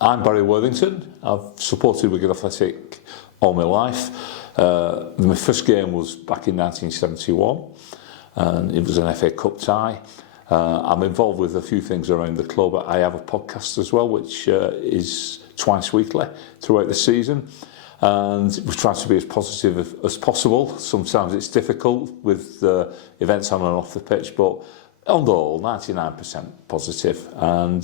I'm Barry Worthington. I've supported Wigan Athletic all my life. My first game was back in 1971 and it was an FA Cup tie. I'm involved with a few things around the club. I have a podcast as well, which is twice weekly throughout the season. And we try to be as positive as possible. Sometimes it's difficult with events on and off the pitch, but on the whole, 99% positive. And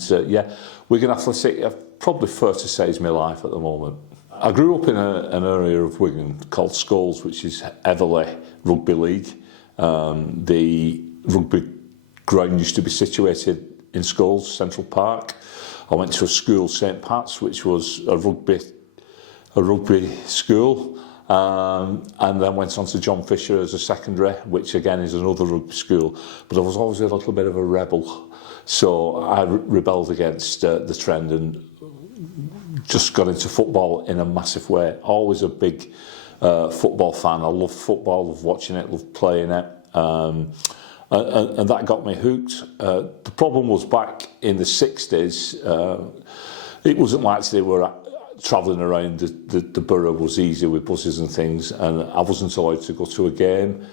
Wigan Athletic, probably fair to say, is my life at the moment. I grew up in an area of Wigan called Scholes, which is heavily rugby league. The rugby ground used to be situated in Scholes, Central Park. I went to a school, St Pat's, which was a rugby school, and then went on to John Fisher as a secondary, which again is another rugby school. But I was always a little bit of a rebel, so I rebelled against the trend and just got into football in a massive way. Always a big football fan. I love football, love watching it, love playing it. And that got me hooked. The problem was back in the 60s, it wasn't like they were travelling around the borough was easy with buses and things, and I wasn't allowed to go to a game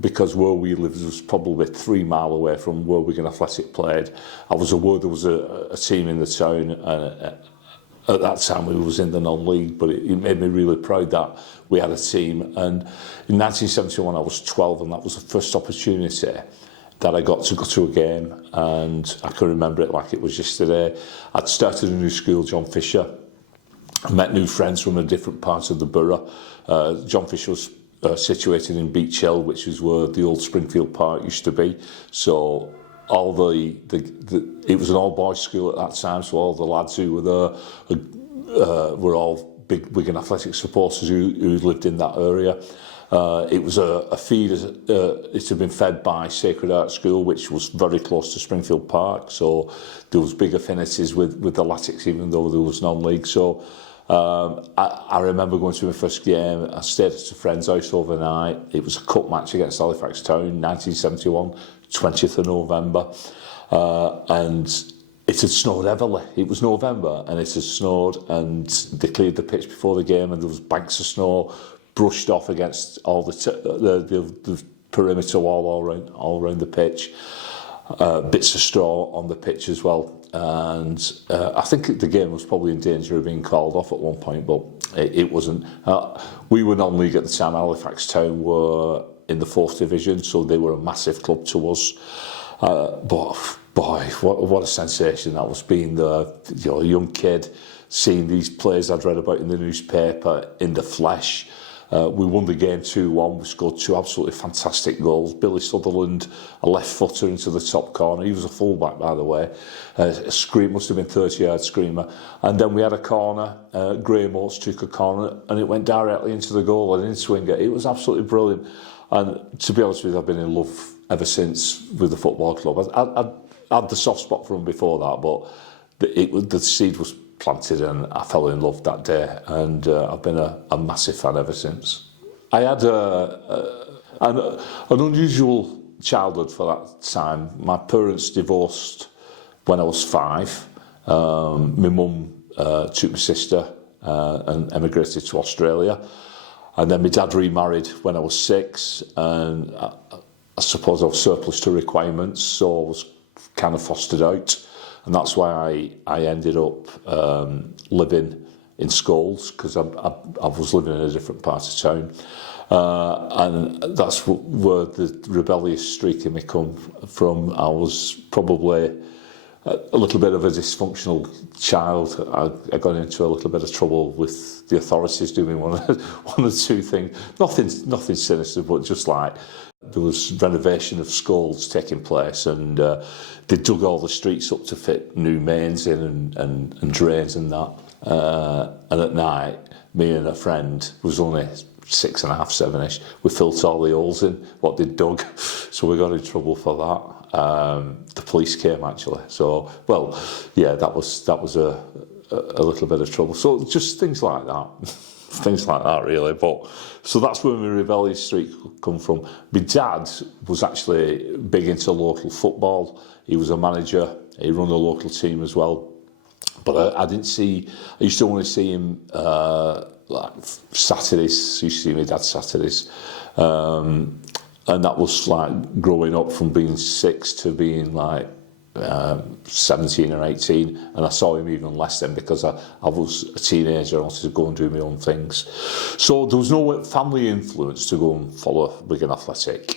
because where we lived was probably 3 miles away from where Wigan Athletic played. I was aware there was a team in the town, and at that time we was in the non-league, but it made me really proud that we had a team. And in 1971 I was 12, and that was the first opportunity that I got to go to a game, and I can remember it like it was yesterday. I'd started a new school, John Fisher. I met new friends from a different part of the borough. John Fisher was situated in Beach Hill, which is where the old Springfield Park used to be. So all it was an all-boys school at that time, so all the lads who were there were all big Wigan Athletic supporters who lived in that area. It was a feed, it had been fed by Sacred Heart School, which was very close to Springfield Park, so there was big affinities with the Latics, even though there was non-league. So I remember going to my first game. I stayed at a friend's house overnight. It was a cup match against Halifax Town, 1971, 20th of November, and it had snowed heavily. It was November and it had snowed, and they cleared the pitch before the game, and there was banks of snow brushed off against all the perimeter wall all around the pitch, bits of straw on the pitch as well. And I think the game was probably in danger of being called off at one point, but it wasn't. We were non-league at the time. Halifax Town were in the 4th division, so they were a massive club to us. But boy, what a sensation that was, being there, a young kid, seeing these players I'd read about in the newspaper in the flesh. We won the game 2-1. We scored 2 absolutely fantastic goals. Billy Sutherland, a left footer into the top corner. He was a fullback, by the way. A scream, must have been 30-yard screamer. And then we had a corner. Graham Oates took a corner, and it went directly into the goal. I didn't swing it. It was absolutely brilliant. And to be honest with you, I've been in love ever since with the football club. I had the soft spot for them before that, but the seed was planted, and I fell in love that day, and I've been a massive fan ever since. I had an unusual childhood for that time. My parents divorced when I was 5. My mum took my sister and emigrated to Australia, and then my dad remarried when I was 6, and I suppose I was surplus to requirements, so I was kind of fostered out. And that's why I ended up living in Scholes, because I was living in a different part of town. And that's where the rebellious streak in me come from. I was probably a little bit of a dysfunctional child. I got into a little bit of trouble with the authorities doing one or 2 things. Nothing sinister, but just like there was renovation of Scholes taking place, and they dug all the streets up to fit new mains in and drains and that. And at night, me and a friend, was only 6.5, 7ish, we filled all the holes in what they'd dug, so we got in trouble for that. The police came, actually. So, well, yeah, that was a little bit of trouble. So just things like that. Things like that, really. But so that's where my rebellious streak come from. My dad was actually big into local football. He was a manager. He ran a local team as well. But I didn't see. I used to only see him like Saturdays. I used to see my dad Saturdays, and that was like growing up from being 6 to being like 17 or 18, and I saw him even less then because I was a teenager. I wanted to go and do my own things, so there was no family influence to go and follow Wigan Athletic.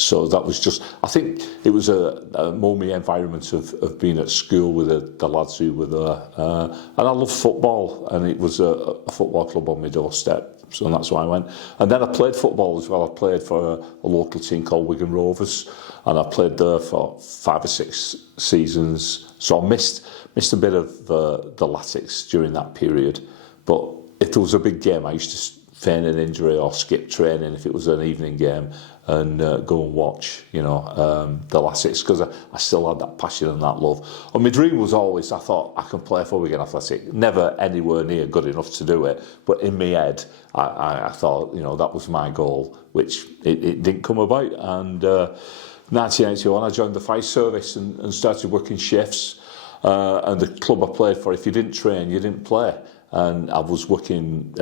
So that was just, I think it was a mommy environment of being at school with the lads who were there. And I loved football, and it was a football club on my doorstep, so that's why I went. And then I played football as well. I played for a local team called Wigan Rovers, and I played there for 5 or 6 seasons. So I missed a bit of the Latics during that period. But if there was a big game, I used to feign an injury or skip training if it was an evening game, and go and watch, the Latics, because I still had that passion and that love. And my dream was always, I thought I can play for Wigan Athletic. Never anywhere near good enough to do it, but in my head, I thought, that was my goal, which it didn't come about. And 1981, I joined the fire service and started working shifts. And the club I played for, if you didn't train, you didn't play. And I was working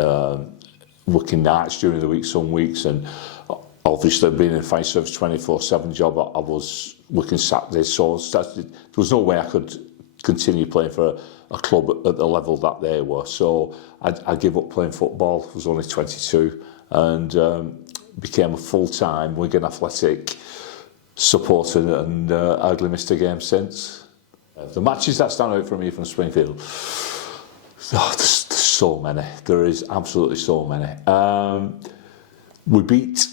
nights during the week, some weeks, and obviously being in fire service 24/7 job, I was working Saturdays, so there was no way I could continue playing for a club at the level that they were. So I gave up playing football. I was only 22, and became a full-time Wigan Athletic supporter, and hardly missed a game since. The matches that stand out for me from Springfield, there's so many. There is absolutely so many. We beat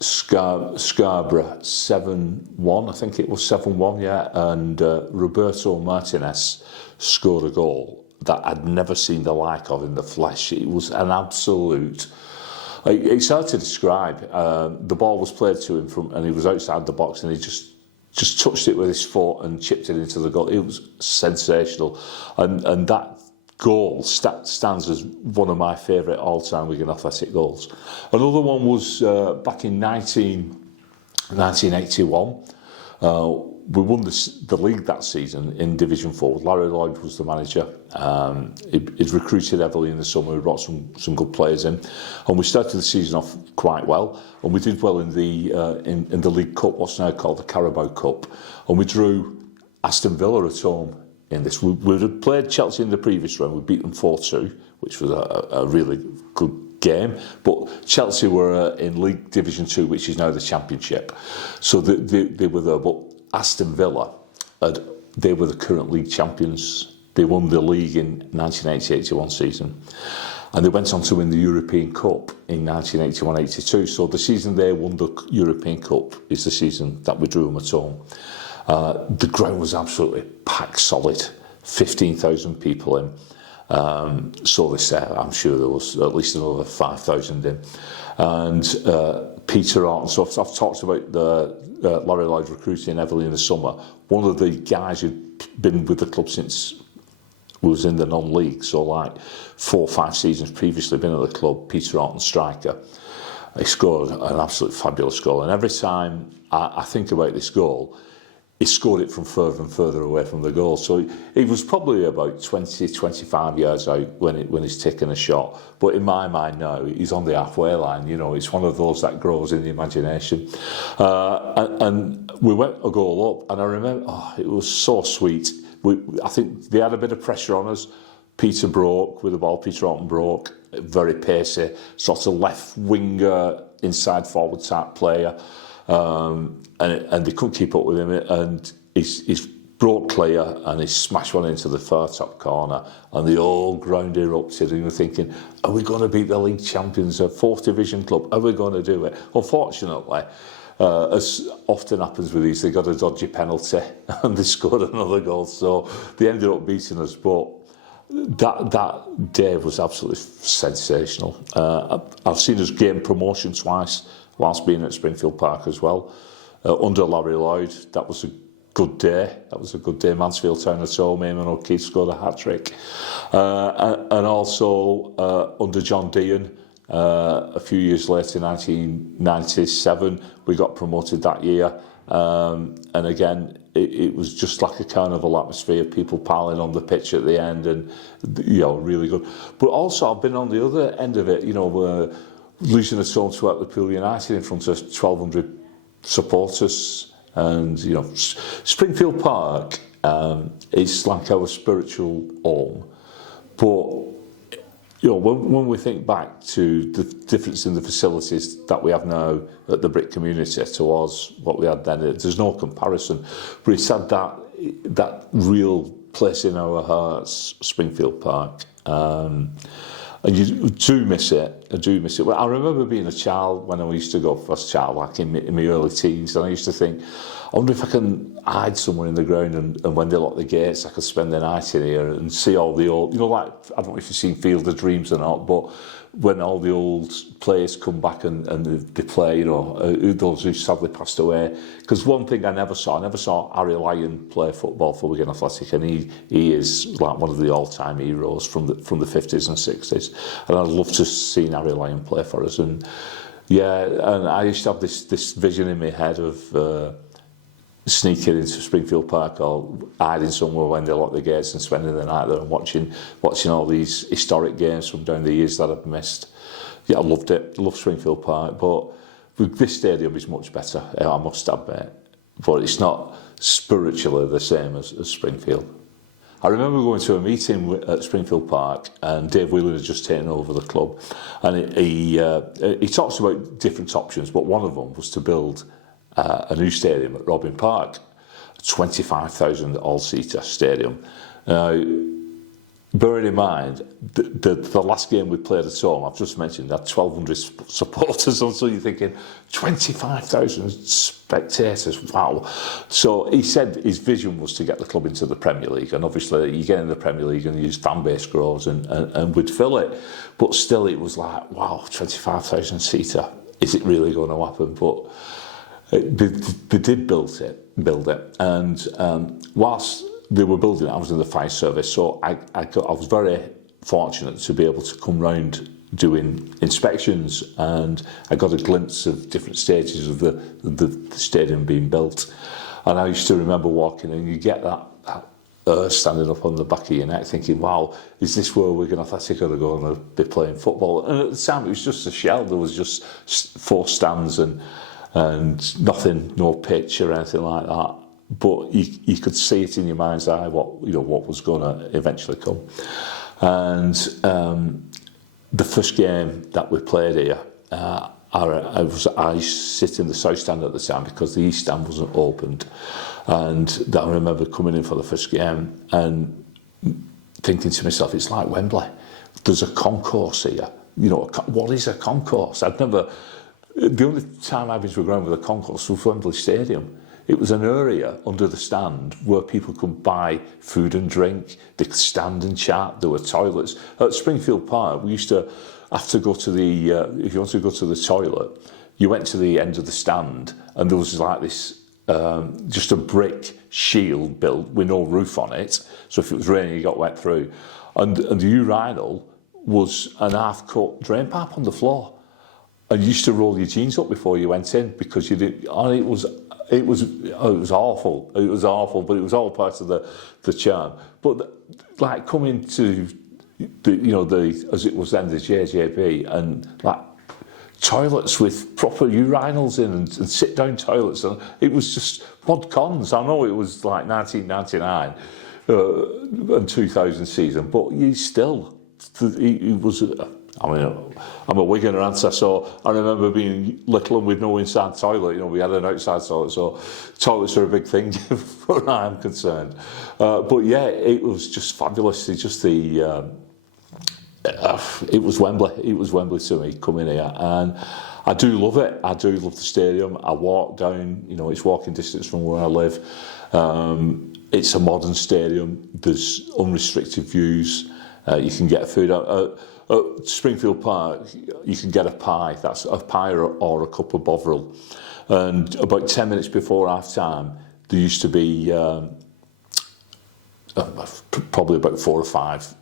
Scarborough 7-1, I think it was 7-1, yeah, and Roberto Martinez scored a goal that I'd never seen the like of in the flesh. It was an absolute... It's hard to describe. The ball was played to him and he was outside the box, and he just touched it with his foot and chipped it into the goal. It was sensational, and that goal stands as one of my favourite all-time Wigan Athletic goals. Another one was back in 1981. We won the league that season in Division 4. Larry Lloyd was the manager. He'd recruited heavily in the summer. He brought some good players in, and we started the season off quite well. And we did well in the League Cup, what's now called the Carabao Cup, and we drew Aston Villa at home. In this, we had played Chelsea in the previous round. We beat them 4-2, which was a really good game. But Chelsea were in League Division 2, which is now the Championship. So they were there. But Aston Villa, they were the current league champions. They won the league in 1980-81 season. And they went on to win the European Cup in 1981-82. So the season they won the European Cup is the season that we drew them at home. The ground was absolutely packed solid, 15,000 people in. So they said, I'm sure there was at least another 5,000 in. And Peter Orton, so I've talked about the Larry Lloyd recruiting heavily in the summer. One of the guys who'd been with the club since we was in the non-league, so like 4 or 5 seasons previously been at the club, Peter Orton, striker. He scored an absolute fabulous goal. And every time I think about this goal, he scored it from further and further away from the goal. So he was probably about 20, 25 yards out when he's taken a shot. But in my mind now, he's on the halfway line. It's one of those that grows in the imagination. And we went a goal up, and I remember, it was so sweet. I think they had a bit of pressure on us. Peter broke with the ball. Peter Orton broke. Very pacey, sort of left winger, inside forward type player. And they couldn't keep up with him, and he's broke clear, and he smashed one into the far top corner, and the whole ground erupted, and you were thinking, are we going to beat the league champions, a 4th division club? Are we going to do it? Unfortunately, as often happens with these, they got a dodgy penalty and they scored another goal, so they ended up beating us. But that day was absolutely sensational. I've seen us gain promotion twice whilst being at Springfield Park as well. Under Larry Lloyd, that was a good day. Mansfield Town at home, Eamon O'Keefe scored a hat-trick. And also under John Dean, a few years later, 1997, we got promoted that year. And again, it was just like a carnival atmosphere, people piling on the pitch at the end, and really good. But also, I've been on the other end of it, we're losing a home to Liverpool United in front of 1,200 supporters, and Springfield Park is like our spiritual home. But when we think back to the difference in the facilities that we have now at the Brick community towards what we had then, there's no comparison. But it's had that real place in our hearts, Springfield Park. And you do miss it. I do miss it. Well, I remember being a child when I used to go first child, like in my early teens, and I used to think, I wonder if I can hide somewhere in the ground, and when they lock the gates, I could spend the night in here and see all the old, like, I don't know if you've seen Field of Dreams or not, but when all the old players come back and they play, those who sadly passed away. Because one thing I never saw Harry Lyon play football for Wigan Athletic, and he is like one of the all-time heroes from the 50s and 60s. And I'd love to see Harry Lyon play for us. And and I used to have this vision in my head of sneaking into Springfield Park or hiding somewhere when they lock the gates and spending the night there and watching all these historic games from down the years that I've missed. Yeah, I loved it. I love Springfield Park, but this stadium is much better, I must admit. But it's not spiritually the same as Springfield. I remember going to a meeting at Springfield Park, and Dave Whelan had just taken over the club, and he talks about different options, but one of them was to build a new stadium at Robin Park, a 25,000 all-seater stadium. Bearing in mind, the last game we played at home, I've just mentioned, had 1,200 supporters, and so you're thinking, 25,000 spectators, wow. So he said his vision was to get the club into the Premier League, and obviously you get in the Premier League and your fan base grows and we'd fill it. But still it was like, wow, 25,000 seater, is it really going to happen? But they did build it, and whilst they were building it, I was in the fire service, so I was very fortunate to be able to come round doing inspections, and I got a glimpse of different stages of the stadium being built. And I used to remember walking, and you get that standing up on the back of your neck thinking, wow, is this where Wigan Athletic are going to be playing football? And at the time it was just a shell. There was just 4 stands and nothing, no pitch or anything like that. But you could see it in your mind's eye what was going to eventually come. And the first game that we played here, I sit in the south stand at the time because the east stand wasn't opened, and I remember coming in for the first game and thinking to myself, it's like Wembley. There's a concourse here. What is a concourse? The only time I've been to a ground with a concourse was Wembley Stadium. It was an area under the stand where people could buy food and drink, they could stand and chat, there were toilets. At Springfield Park, we used to have to go to if you wanted to go to the toilet, you went to the end of the stand, and there was like this, just a brick shield built with no roof on it, so if it was raining you got wet through. And the urinal was an half-cut drain pipe on the floor. And you used to roll your jeans up before you went in because you didn't. It was awful. It was awful, but it was all part of the charm. But like coming to as it was then, the JJB, and like toilets with proper urinals in and sit down toilets, and it was just mod cons. I know it was like 1999 and 2000 season, but it was. I'm a Wiganer answer, so I remember being little and with no inside toilet. We had an outside toilet, so toilets are a big thing where I am concerned. But yeah, it was just fabulous. It was Wembley. It was Wembley to me coming here, and I do love it. I do love the stadium. I walk down. It's walking distance from where I live. It's a modern stadium. There's unrestricted views. You can get food out. At Springfield Park, you can get a pie. That's a pie or a cup of Bovril. And about 10 minutes before half time, there used to be probably about 4 or 5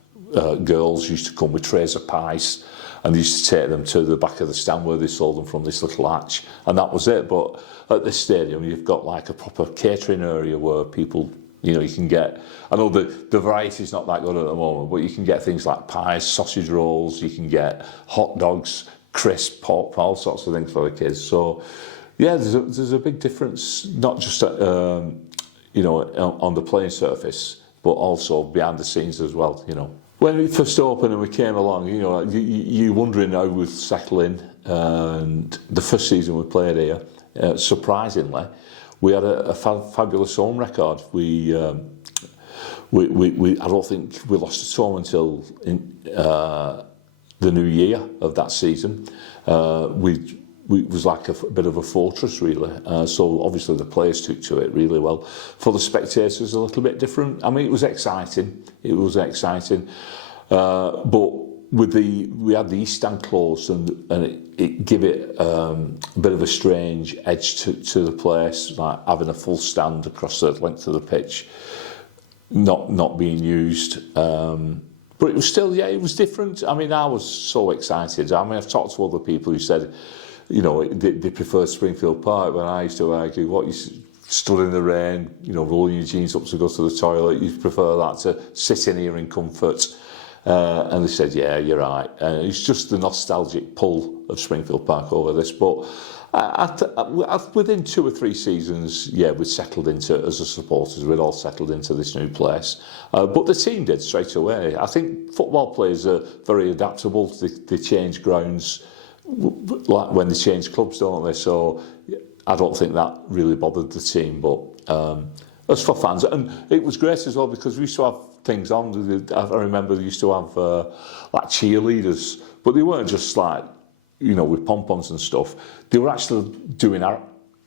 girls used to come with trays of pies, and they used to take them to the back of the stand where they sold them from this little hatch, and that was it. But at this stadium, you've got like a proper catering area where people, you know, you can get, I know the variety's not that good at the moment, but you can get things like pies, sausage rolls, you can get hot dogs, crisp, pork, all sorts of things for the kids. So, yeah, there's a big difference, not just at, you know, on the playing surface, but also behind the scenes as well, you know. When we first opened and we came along, you know, you wondering how we'd settle in, and the first season we played here, surprisingly, we had a fabulous home record. We I don't think we lost at home until the new year of that season. We was like a bit of a fortress, really. So obviously the players took to it really well. For the spectators, a little bit different. I mean, it was exciting. It was exciting, but we had the East Stand closed, and it gave it a bit of a strange edge to the place, like having a full stand across the length of the pitch, not being used. But it was still, yeah, it was different. I mean, I was so excited. I mean, I've talked to other people who said, you know, they prefer Springfield Park, when I used to argue, what, you stood in the rain, you know, rolling your jeans up to go to the toilet, you prefer that to sit in here in comfort. And they said, yeah, you're right. It's just the nostalgic pull of Springfield Park over this. But within 2 or 3 seasons, yeah, we'd settled into, as a supporters, we'd all settled into this new place. But the team did straight away. I think football players are very adaptable. They change grounds like when they change clubs, don't they? So I don't think that really bothered the team. But as for fans, and it was great as well, because we used to have things on. I remember they used to have like cheerleaders, but they weren't just like, you know, with pom-poms and stuff. They were actually doing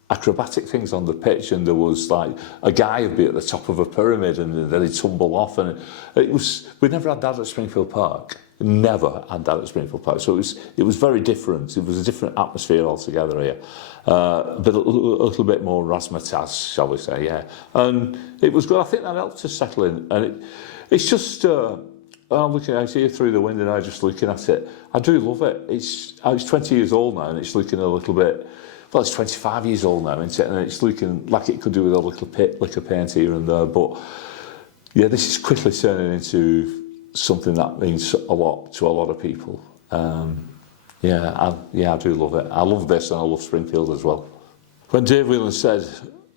acrobatic things on the pitch, and there was like a guy would be at the top of a pyramid and then he'd tumble off, and we never had that at Springfield Park. Never had that at Springfield Park. So it was very different. It was a different atmosphere altogether here. But a little bit more razzmatazz, shall we say, yeah. And it was good. I think that helped to settle in. And it's just, I'm looking out here through the window now, just looking at it. I do love it. It's 20 years old now, and it's looking a little bit, well, it's 25 years old now, isn't it? And it's looking like it could do with a little lick of paint here and there. But yeah, this is quickly turning into something that means a lot to a lot of people. I do love it. I love this, and I love Springfield as well. When Dave Whelan said,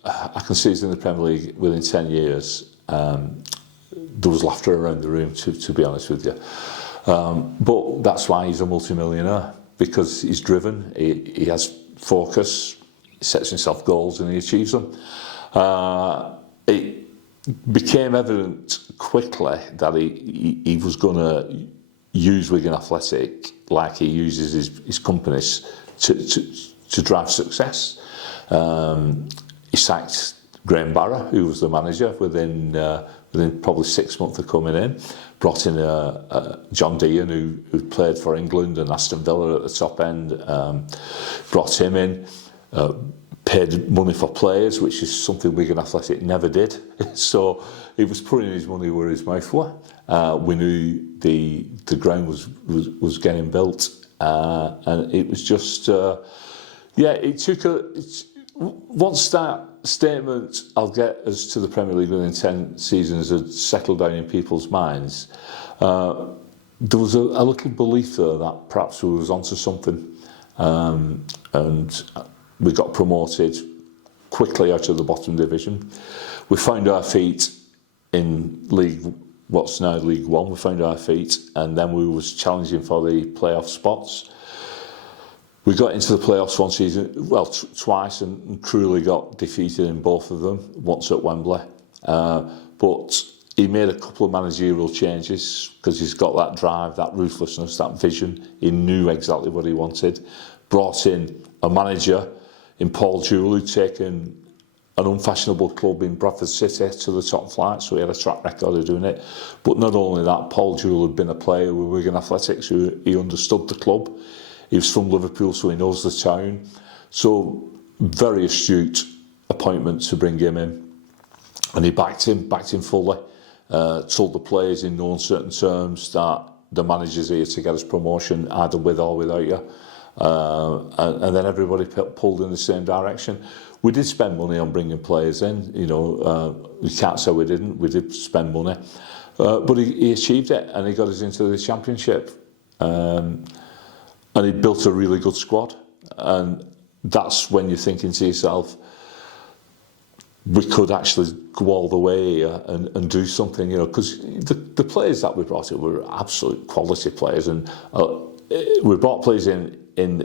I can see us in the Premier League within 10 years, there was laughter around the room, to be honest with you. But that's why he's a multi-millionaire, because he's driven, he has focus, he sets himself goals and he achieves them. It became evident quickly that he was going to use Wigan Athletic like he uses his companies to drive success. He sacked Graham Barra, who was the manager, within probably 6 months of coming in. Brought in John Dean, who played for England and Aston Villa at the top end. Brought him in. Paid money for players, which is something Wigan Athletic never did. So he was putting his money where his mouth were. We knew the ground was getting built, and it was just it took once that statement, I'll get us to the Premier League within 10 seasons, had settled down in people's minds. There was a little belief there that perhaps we was onto something, and we got promoted quickly out of the bottom division. We found our feet in what's now League One. We found our feet, and then we was challenging for the playoff spots. We got into the playoffs one season, well, twice, and cruelly got defeated in both of them, once at Wembley. But he made a couple of managerial changes, because he's got that drive, that ruthlessness, that vision. He knew exactly what he wanted. Brought in a manager in Paul Jewell, who'd taken an unfashionable club in Bradford City to the top flight, so he had a track record of doing it. But not only that, Paul Jewell had been a player with Wigan Athletics, he understood the club. He was from Liverpool, so he knows the town. So very astute appointment to bring him in, and he backed him fully. told the players in no uncertain terms that the manager's here to get us promotion, either with or without you. And then everybody pulled in the same direction. We did spend money on bringing players in, you know, we can't say we didn't, we did spend money. But he achieved it, and he got us into the championship. And he built a really good squad. And that's when you're thinking to yourself, we could actually go all the way here and do something, you know, because the players that we brought in were absolute quality players. And we brought players in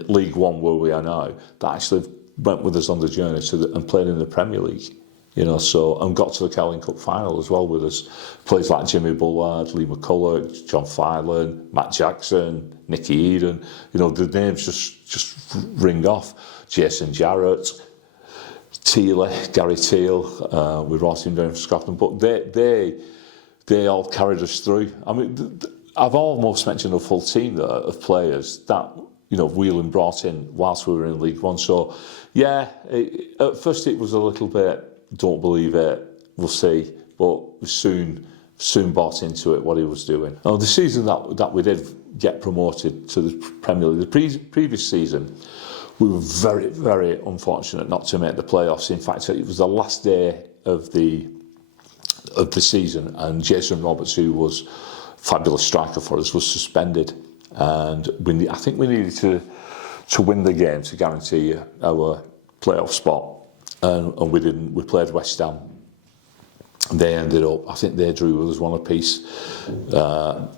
League One, where we are now, that actually went with us on the journey and played in the Premier League, you know, and got to the Carling Cup final as well with us. Players like Jimmy Bullard, Lee McCulloch, John Whelan, Matt Jackson, Nicky Eden, you know, the names just ring off. Jason Jarrett, Gary Teal, we brought him down from Scotland, but they all carried us through. I mean, I've almost mentioned a full team there of players that, you know, Whelan brought in whilst we were in League One. So, yeah, at first it was a little bit, don't believe it, we'll see, but we soon bought into it, what he was doing. Now, the season that we did get promoted to the Premier League, the previous season, we were very, very unfortunate not to make the playoffs. In fact, it was the last day of the season, and Jason Roberts, who was a fabulous striker for us, was suspended. And I think we needed to win the game to guarantee our playoff spot, and we didn't. We played West Ham. They ended up, I think they drew with us 1 apiece. I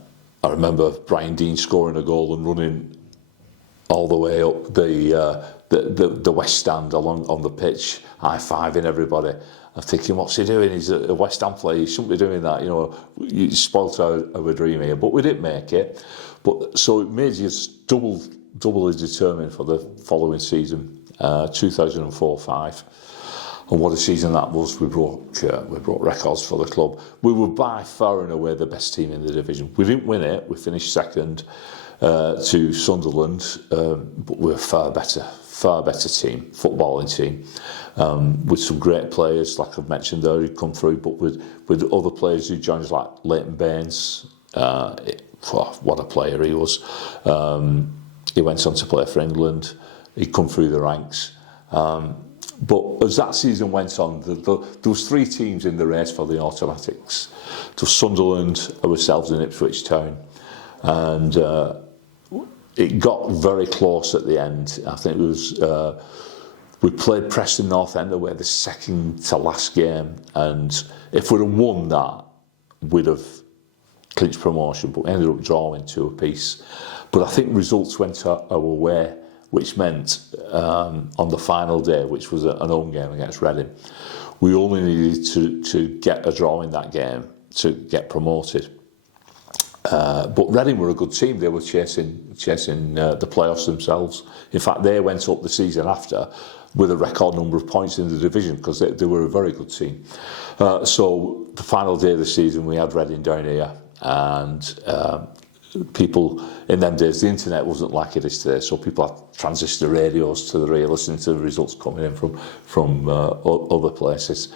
remember Brian Dean scoring a goal and running all the way up the West Stand along on the pitch, high-fiving everybody. I'm thinking, what's he doing? He's a West Ham player. He shouldn't be doing that. You know, you spoilt our dream here. But we didn't make it. But so it made us doubly determined for the following season, 2004-05. And what a season that was. We broke records for the club. We were by far and away the best team in the division. We didn't win it. We finished second to Sunderland, but we were far better team, footballing team, with some great players, like I've mentioned there, who'd come through, but with other players who joined us, like Leighton Baines. What a player he was. He went on to play for England. He'd come through the ranks. But as that season went on, there was 3 teams in the race for the automatics. It was Sunderland, ourselves, and Ipswich Town. And it got very close at the end. I think it was we played Preston North End away the second to last game, and if we'd have won that, we'd have clinched promotion, but we ended up drawing 2 apiece. But I think results went our way, which meant on the final day, which was an home game against Reading, we only needed to get a draw in that game to get promoted. But Reading were a good team. They were chasing the playoffs themselves. In fact, they went up the season after with a record number of points in the division because they were a very good team. So the final day of the season, we had Reading down here, and people in them days, the internet wasn't like it is today, so people had transistor radios to the radio listening to the results coming in from other places.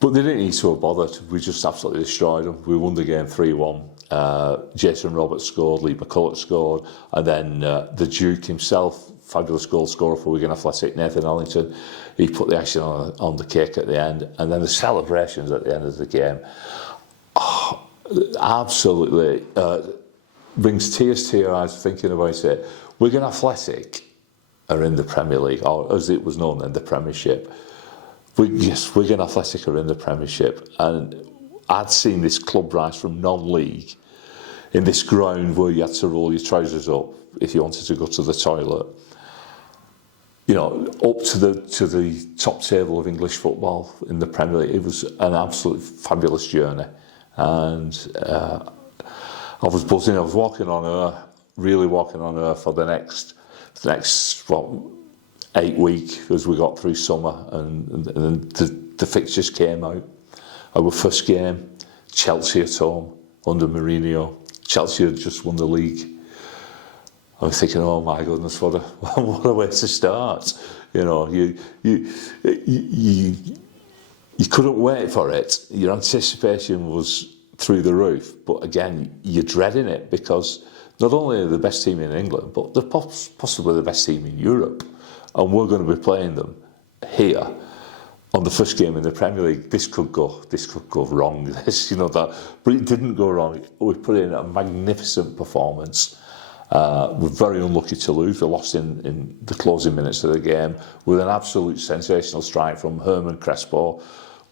But they didn't need to have bothered. We just absolutely destroyed them. We won the game 3-1. Jason Roberts scored, Lee McCulloch scored, and then the Duke himself, fabulous goal scorer for Wigan Athletic, Nathan Allington, he put the icing on the cake at the end. And then the celebrations at the end of the game, absolutely brings tears to your eyes thinking about it. Wigan Athletic are in the Premier League, or as it was known then, the Premiership. Wigan Athletic are in the Premiership, and I'd seen this club rise from non-league in this ground where you had to roll your trousers up if you wanted to go to the toilet. You know, up to the top table of English football in the Premier League. It was an absolute fabulous journey, and I was buzzing. I was walking on air, really walking on air for the next 8 weeks as we got through summer, and the fixtures came out. Our first game, Chelsea at home under Mourinho. Chelsea had just won the league. I was thinking, oh my goodness, what a way to start. You know, you couldn't wait for it. Your anticipation was through the roof. But again, you're dreading it because not only are they the best team in England, but they're possibly the best team in Europe. And we're going to be playing them here on the first game in the Premier League. This could go wrong. But it didn't go wrong. We put in a magnificent performance. We're very unlucky to lose. We lost in the closing minutes of the game with an absolute sensational strike from Herman Crespo,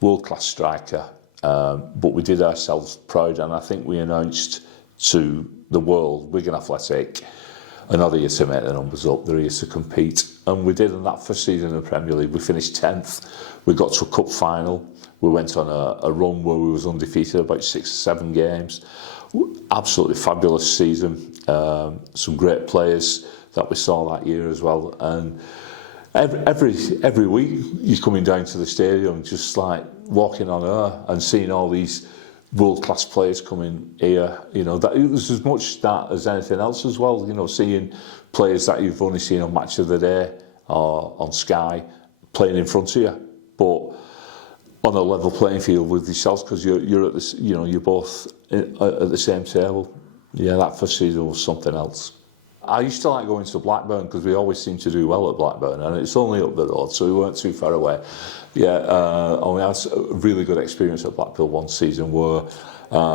world-class striker. But we did ourselves proud, and I think we announced to the world, Wigan Athletic, are not here to make the numbers up, they're here to compete. And we did in that first season in the Premier League. We finished 10th, we got to a cup final, we went on a run where we was undefeated about 6 or 7 games. Absolutely fabulous season, some great players that we saw that year as well. And every week you're coming down to the stadium just like walking on air and seeing all these world-class players coming here. That it was as much that as anything else as well. Seeing players that you've only seen on Match of the Day or on Sky playing in front of you, but on a level playing field with yourselves because you're at this, you're both at the same table. Yeah, that first season was something else. I used to like going to Blackburn because we always seemed to do well at Blackburn, and it's only up the road, so we weren't too far away. Yeah, and we had a really good experience at Blackpool one season where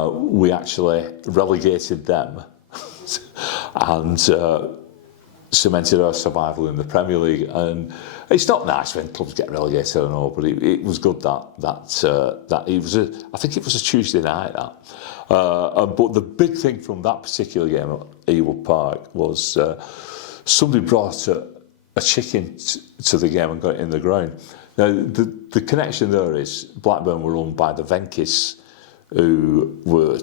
we actually relegated them and cemented our survival in the Premier League. And it's not nice when clubs get relegated, I know, but it was good that it was I think it was a Tuesday night that. But the big thing from that particular game at Ewood Park was somebody brought a chicken to the game and got it in the ground. Now, the connection there is Blackburn were owned by the Venkis, who were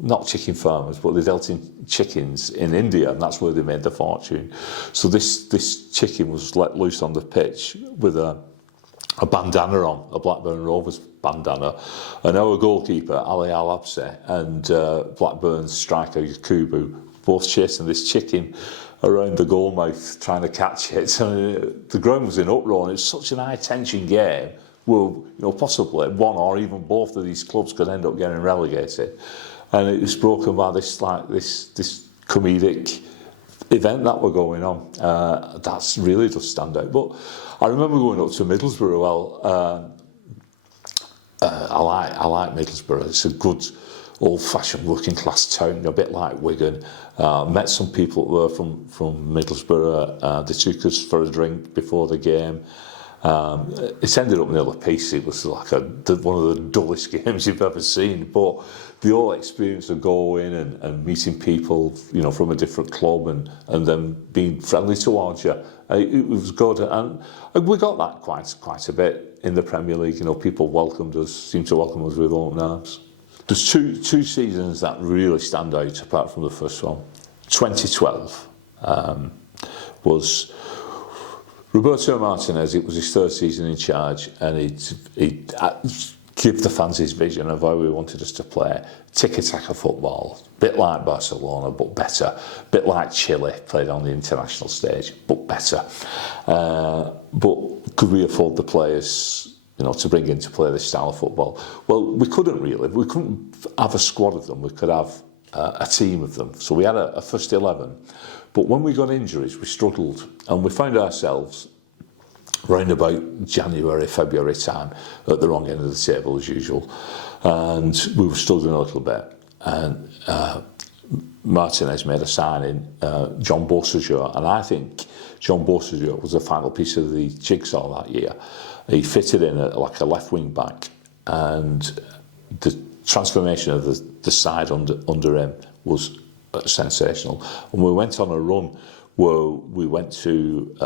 not chicken farmers, but they dealt in chickens in India, and that's where they made their fortune. So this chicken was let loose on the pitch with a bandana on, a Blackburn Rovers bandana, and our goalkeeper Ali Al-Absi and Blackburn's striker Yakubu both chasing this chicken around the goal mouth trying to catch it. The ground was in uproar, and it's such an high tension game where possibly one or even both of these clubs could end up getting relegated, and it was broken by this comedic event that were going on. That's really does stand out. But I remember going up to Middlesbrough. Well, I like Middlesbrough. It's a good old-fashioned working-class town, a bit like Wigan. Met some people there from Middlesbrough. They took us for a drink before the game. It ended up nil apiece. It was like one of the dullest games you've ever seen. But the whole experience of going and meeting people, from a different club and them being friendly towards you, it was good. And we got that quite a bit in the Premier League. People seemed to welcome us with open arms. There's two seasons that really stand out apart from the first one. 2012 was Roberto Martinez. It was his third season in charge, and he'd give the fans his vision of how we wanted us to play tiki-taka football, a bit like Barcelona but better, a bit like Chile played on the international stage but better. But could we afford the players to bring in to play this style of football? Well, we couldn't really. We couldn't have a squad of them. We could have a team of them. So we had a first 11. But when we got injuries, we struggled, and we found ourselves round about January, February time at the wrong end of the table as usual, and we were struggling a little bit. And Martinez made a signing, John Beausejour, and I think John Beausejour was the final piece of the jigsaw that year. He fitted in like a left wing back, and the transformation of the side under him was sensational. And we went on a run where we went to,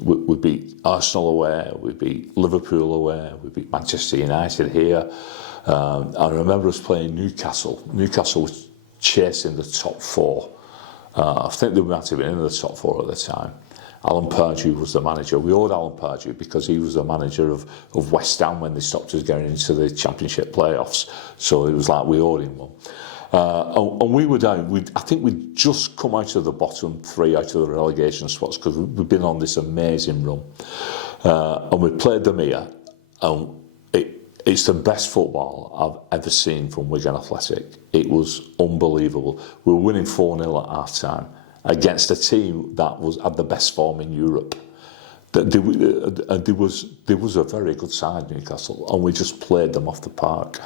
we beat Arsenal away, we beat Liverpool away, we beat Manchester United here. I remember us playing Newcastle. Newcastle was chasing the top 4. I think they might have been in the top 4 at the time. Alan Pardew was the manager. We owed Alan Pardew because he was the manager of West Ham when they stopped us going into the Championship playoffs. So it was like we owed him one. And we were down. I think we'd just come out of the bottom 3 out of the relegation spots because we'd been on this amazing run. And we played them here. And it's the best football I've ever seen from Wigan Athletic. It was unbelievable. We were winning 4-0 at half-time against a team that had the best form in Europe. There was a very good side, Newcastle, and we just played them off the park.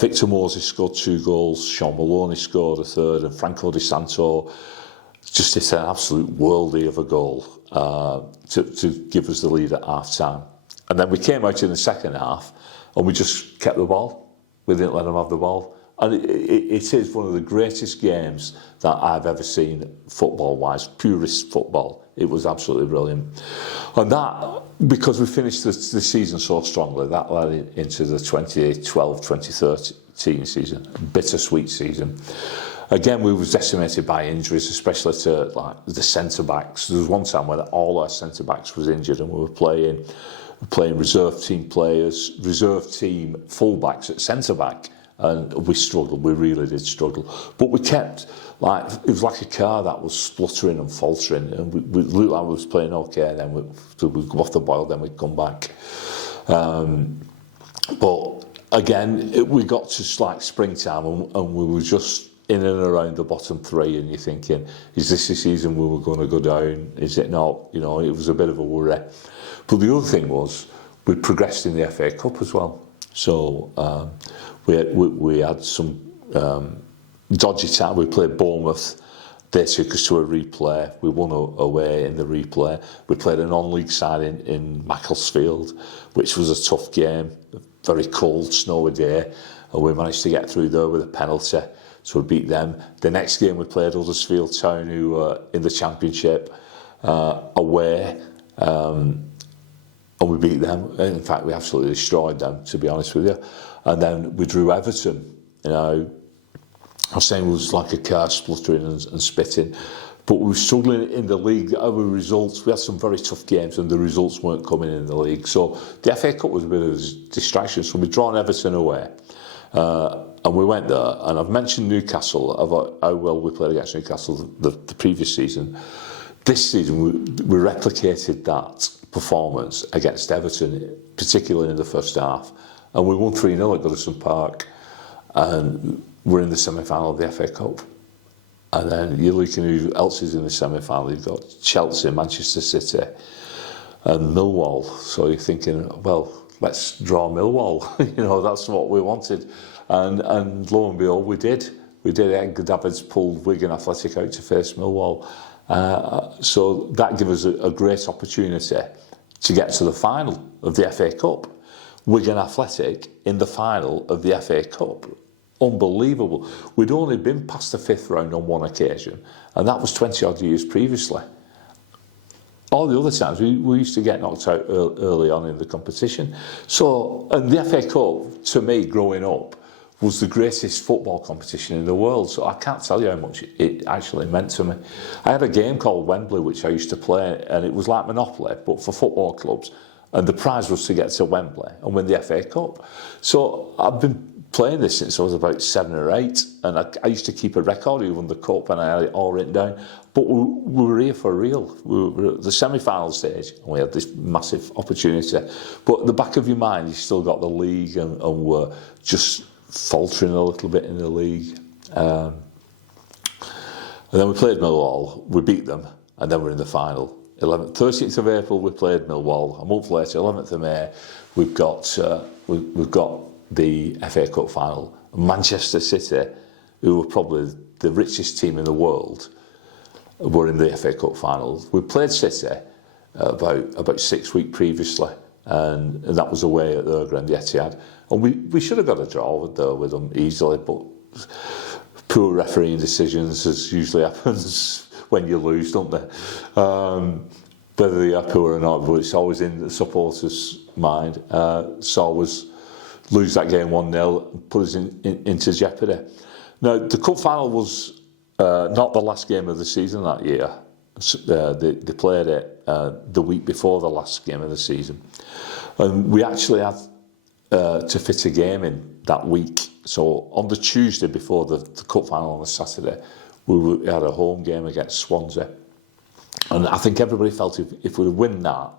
Victor Moses scored 2 goals, Sean Maloney scored a third, and Franco Di Santo just hit an absolute worldie of a goal to give us the lead at half-time. And then we came out in the second half and we just kept the ball. We didn't let them have the ball. And it is one of the greatest games that I've ever seen football-wise, purist football. It was absolutely brilliant. And that, because we finished the season so strongly, that led into the 2012-2013 season, bittersweet season. Again, we were decimated by injuries, especially to like the centre-backs. There was one time when all our centre-backs was injured and we were playing reserve team players, reserve team full-backs at centre-back. And we struggled, we really did struggle. But we kept, it was like a car that was spluttering and faltering. And we looked like we was playing okay, and then we'd go off the boil, then we'd come back. But again, we got to springtime and we were just in and around the bottom 3, and you're thinking, is this the season we were going to go down? Is it not? It was a bit of a worry. But the other thing was, we progressed in the FA Cup as well. So we had some dodgy time. We played Bournemouth. They took us to a replay. We won away in the replay. We played a non-league side in Macclesfield, which was a tough game, a very cold, snowy day, and we managed to get through there with a penalty. So we beat them. The next game we played Huddersfield Town, who were in the Championship, away, and we beat them. In fact, we absolutely destroyed them, to be honest with you. And then we drew Everton. I was saying it was like a car spluttering and spitting. But we were struggling in the league. Our results, we had some very tough games and the results weren't coming in the league. So the FA Cup was a bit of a distraction. So we'd drawn Everton away. And we went there, and I've mentioned Newcastle, about how well we played against Newcastle the previous season. This season, we replicated that performance against Everton, particularly in the first half. And we won 3-0 at Goodison Park, and we're in the semi-final of the FA Cup. And then you're looking who else is in the semi-final. You've got Chelsea, Manchester City, and Millwall. So you're thinking, well, let's draw Millwall. That's what we wanted. And lo and behold, we did. Edgar Davids pulled Wigan Athletic out to face Millwall. So that gave us a great opportunity to get to the final of the FA Cup. Wigan Athletic in the final of the FA Cup. Unbelievable. We'd only been past the 5th round on one occasion, and that was 20 odd years previously. All the other times we used to get knocked out early on in the competition. So, and the FA Cup, to me, growing up, was the greatest football competition in the world. So I can't tell you how much it actually meant to me. I had a game called Wembley, which I used to play, and it was like Monopoly, but for football clubs. And the prize was to get to Wembley and win the FA Cup. So I've been playing this since I was about 7 or 8, and I used to keep a record. We won the cup, and I had it all written down. But we were here for real. We were at the semi-final stage, and we had this massive opportunity. But at the back of your mind, you still got the league, and we're just faltering a little bit in the league. And then we played Millwall. We beat them, and then we're in the final. 13th of April, we played Millwall. A month later, 11th of May, we've got the FA Cup final. Manchester City, who were probably the richest team in the world, were in the FA Cup final. We played City about 6 weeks previously, and that was away at their ground, the Etihad. And we should have got a draw with them easily, but poor refereeing decisions, as usually happens when you lose, don't they? Whether they are poor or not, but it's always in the supporters' mind. Saw us lose that game 1-0 and put us into jeopardy. Now, the cup final was not the last game of the season that year. They played it the week before the last game of the season. And we actually had to fit a game in that week. So on the Tuesday before the cup final on the Saturday, we had a home game against Swansea. And I think everybody felt if we win that,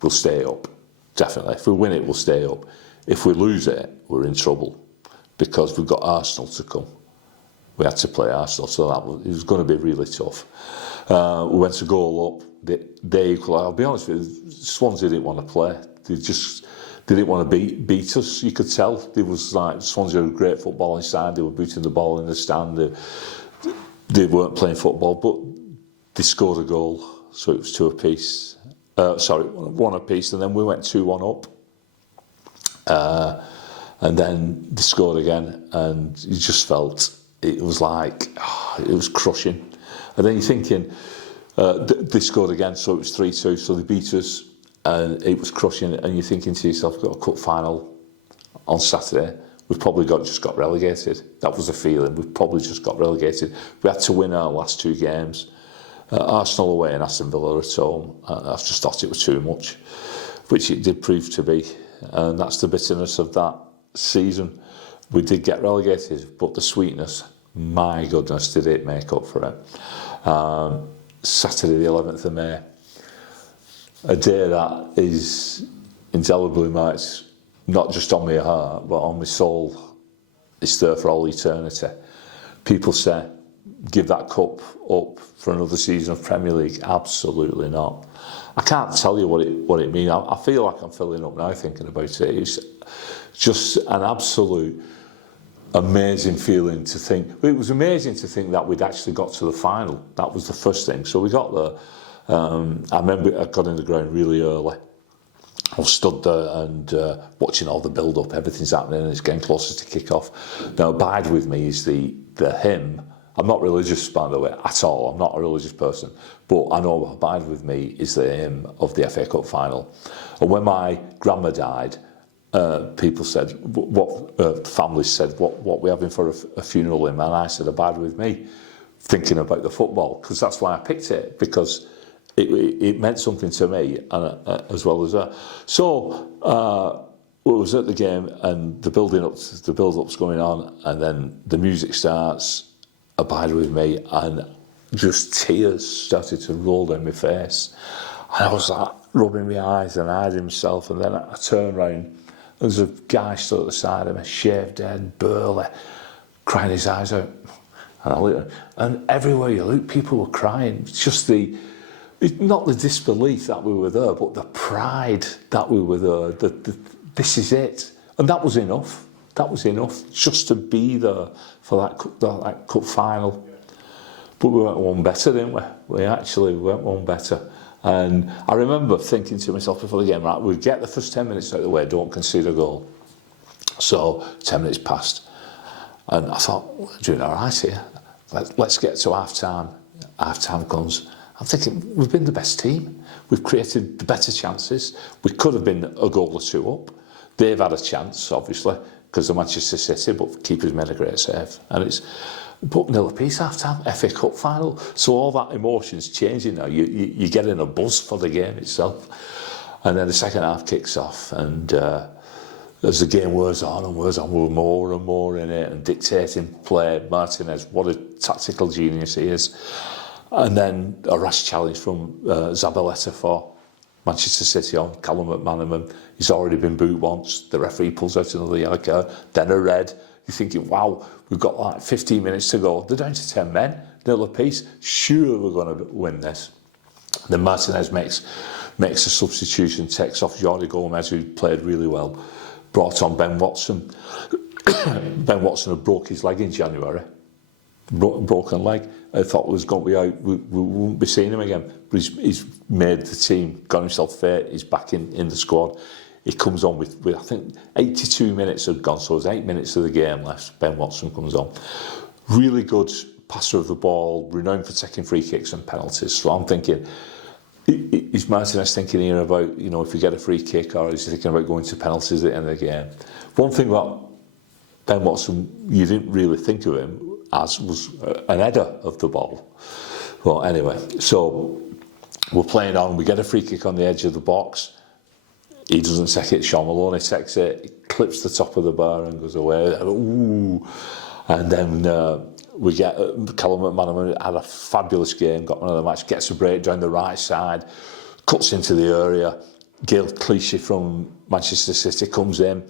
we'll stay up. Definitely. If we win it, we'll stay up. If we lose it, we're in trouble because we've got Arsenal to come. We had to play Arsenal, so it was going to be really tough. We went to goal up. They equalised. I'll be honest with you, Swansea didn't want to play. They didn't want to beat us. You could tell. There was like Swansea had a great football inside. They were booting the ball in the stand. They weren't playing football, but they scored a goal, so it was 2 apiece. 1 apiece, and then we went 2-1 up. And then they scored again, and you just felt it was like, it was crushing. And then you're thinking, they scored again, so it was 3-2, so they beat us, and it was crushing. And you're thinking to yourself, we've got a cup final on Saturday, we've probably just got relegated. That was the feeling, we've probably just got relegated. We had to win our last 2 games. Arsenal away and Aston Villa at home. I just thought it was too much, which it did prove to be. And that's the bitterness of that season. We did get relegated, but the sweetness, my goodness, did it make up for it. Saturday the 11th of May, a day that is indelibly marked, not just on my heart, but on my soul. It's there for all eternity. People say, give that cup up for another season of Premier League. Absolutely not. I can't tell you what it means. I feel like I'm filling up now thinking about it. It's just an absolute amazing feeling to think. It was amazing to think that we'd actually got to the final. That was the first thing. So we got there. I remember I got in the ground really early. I was stood there and watching all the build-up. Everything's happening and it's getting closer to kick-off. Now, Abide With Me is the hymn. I'm not religious, by the way, at all. I'm not a religious person. But I know Abide With Me is the hymn of the FA Cup final. And when my grandma died, people said, families said, what we having for a funeral hymn? And I said, Abide With Me, thinking about the football, because that's why I picked it, because it meant something to me, as well as that. So, we was at the game, and the build-up's going on, and then the music starts, Abide With Me, and just tears started to roll down my face. And I was like rubbing my eyes and hiding myself, and then I turned round. There's a guy stood at the side of me, shaved head, burly, crying his eyes out. And I looked, and everywhere you look, people were crying. It's just not the disbelief that we were there, but the pride that we were there. This is it. And that was enough. That was enough just to be there for that cup final. But we went one better, didn't we? We actually went one better. And I remember thinking to myself before the game, right, we'll get the first 10 minutes out of the way, don't concede a goal. So 10 minutes passed. And I thought, we're doing all right here. Let's get to half-time. Half-time comes. I'm thinking, we've been the best team. We've created the better chances. We could have been a goal or 2 up. They've had a chance, obviously, because of Manchester City, but keeper's made a great save. And it's but 0 apiece half-time, FA Cup final. So all that emotion's changing now. You're getting a buzz for the game itself. And then the second half kicks off, and as the game wears on and wears on, we're more and more in it and dictating play. Martinez, what a tactical genius he is. And then a rash challenge from Zabaleta for Manchester City on Callum McManaman. He's already been booed once. The referee pulls out another yellow card, then a red. You're thinking, wow, we've got like 15 minutes to go. They're down to 10 men, 0 apiece. Sure, we're going to win this. Then Martinez makes a substitution, takes off Jordi Gomez, who played really well. Brought on Ben Watson. Ben Watson had broke his leg in January. Broken leg. I thought it was going to be out. We wouldn't be seeing him again. But he's made the team, got himself fit. He's back in the squad. He comes on with I think 82 minutes had gone, so there's 8 minutes of the game left. Ben Watson comes on. Really good passer of the ball, renowned for taking free kicks and penalties. So I'm thinking, is Martinez thinking here about, if you get a free kick, or is he thinking about going to penalties at the end of the game? One thing about Ben Watson, you didn't really think of him as was an header of the ball. Well, anyway, so we're playing on, we get a free kick on the edge of the box. He doesn't take it, Sean Maloney takes it, he clips the top of the bar and goes away. Ooh. And then we get Callum McManaman had a fabulous game, got another match, gets a break down the right side, cuts into the area. Gail Clichy from Manchester City comes in,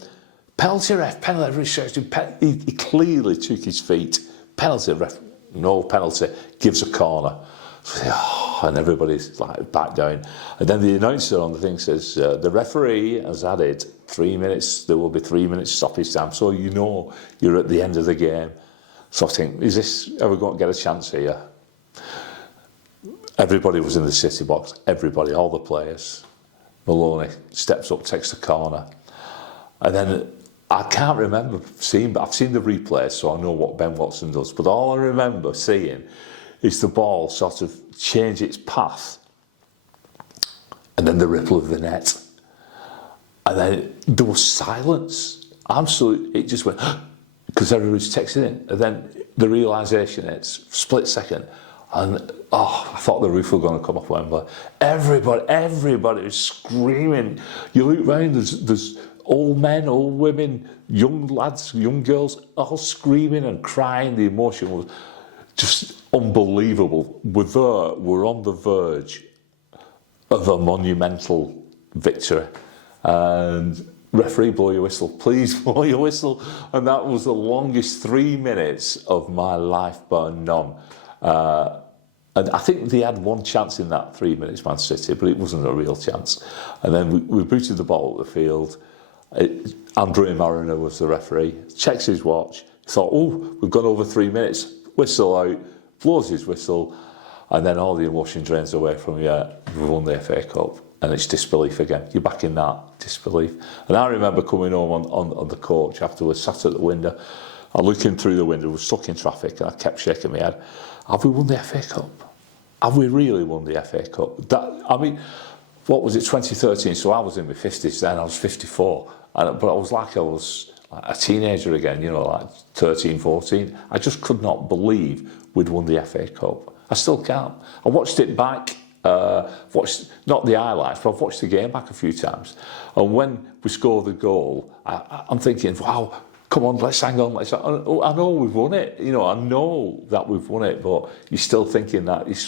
penalty ref, penalty restricted, he clearly took his feet, penalty ref, no penalty, gives a corner. And everybody's like back down. And then the announcer on the thing says, the referee has added 3 minutes, there will be 3 minutes stoppage time, so you know you're at the end of the game. So I think, is this ever going to get a chance here? Everybody was in the city box, everybody, all the players. Maloney steps up, takes the corner. And then I can't remember seeing, but I've seen the replay, so I know what Ben Watson does. But all I remember seeing is the ball sort of change its path, and then the ripple of the net. And then there was silence. Absolutely, it just went, because everybody's texting in. And then the realisation, it's split second. And I thought the roof was going to come off Wembley. Everybody was screaming. You look round, there's old men, old women, young lads, young girls, all screaming and crying. The emotion was just unbelievable. We're on the verge of a monumental victory. And referee, blow your whistle, please blow your whistle. And that was the longest 3 minutes of my life, bar none. And I think they had one chance in that 3 minutes, Man City, but it wasn't a real chance. And then we booted the ball at the field. Andrew Mariner was the referee, checks his watch, thought, oh, we've gone over 3 minutes, whistle out, blows his whistle, and then all the emotion drains away from you. We've won the FA Cup, and it's disbelief again. You're back in that disbelief. And I remember coming home on the coach afterwards, sat at the window, and looking through the window, was stuck in traffic, and I kept shaking my head. Have we won the FA Cup? Have we really won the FA Cup? What was it, 2013? So I was in my 50s then, I was 54. But I was like a teenager again, like 13, 14. I just could not believe we'd won the FA Cup. I still can't. I watched it back, watched not the highlights, but I've watched the game back a few times. And when we scored the goal, I'm thinking, wow, come on, let's hang on. I know we've won it. I know that we've won it, but you're still thinking that it's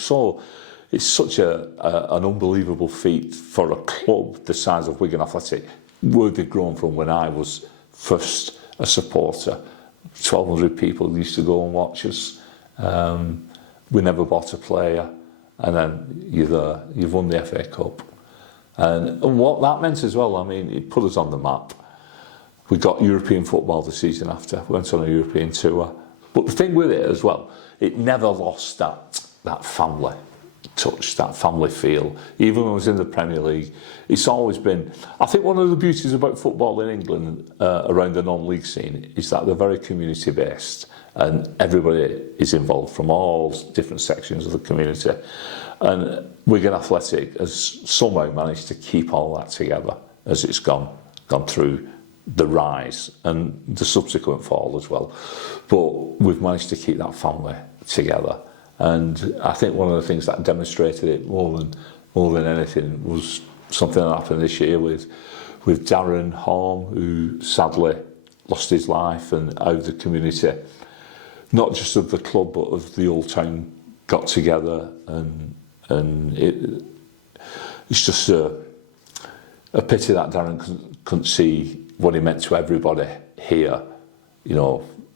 such an unbelievable feat for a club the size of Wigan Athletic, where they'd grown from when I was first a supporter. 1,200 people used to go and watch us. We never bought a player, and then you've won the FA Cup. And what that meant as well, it put us on the map. We got European football the season after, we went on a European tour. But the thing with it as well, it never lost that family touch, that family feel. Even when I was in the Premier League, it's always been, I think one of the beauties about football in England around the non-league scene is that they're very community based, and everybody is involved from all different sections of the community. And Wigan Athletic has somehow managed to keep all that together as it's gone through the rise and the subsequent fall as well. But we've managed to keep that family together. And I think one of the things that demonstrated it more than anything was something that happened this year with Darren Horn, who sadly lost his life, and how the community, not just of the club but of the old town, got together, and it's just a pity that Darren couldn't see what he meant to everybody here,